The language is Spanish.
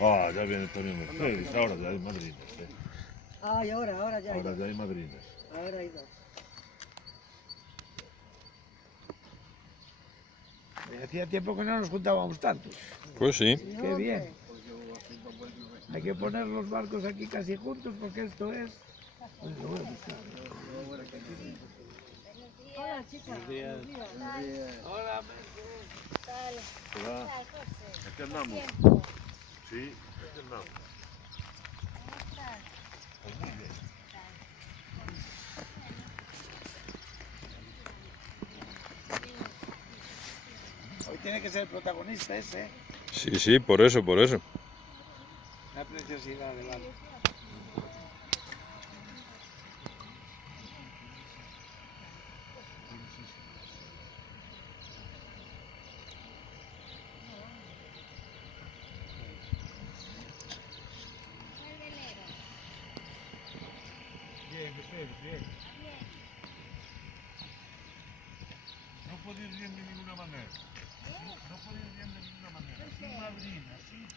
Ah, ya viene Antonio Mercedes, ahora ya hay madrinas. Ay, ahora ya hay Ahora dos. ya hay madrinas. Ahora hay dos. Hacía tiempo que no nos juntábamos tantos. Pues sí. Sí, Qué hombre. bien. Hay que poner los barcos aquí casi juntos porque esto es... Pues lo voy a buscar. Hola, chica. Buenos días. Hola, Hola. Aquí andamos. Sí, aquí andamos. Pues muy bien. hoy tiene que ser el protagonista ese, ¿eh? Sí, sí, por eso, por eso. La preciosidad del barco. Bien, Mercedes, bien. No puedo ir bien de ninguna manera. No puedo ir bien de ninguna manera. Sin madrina, sin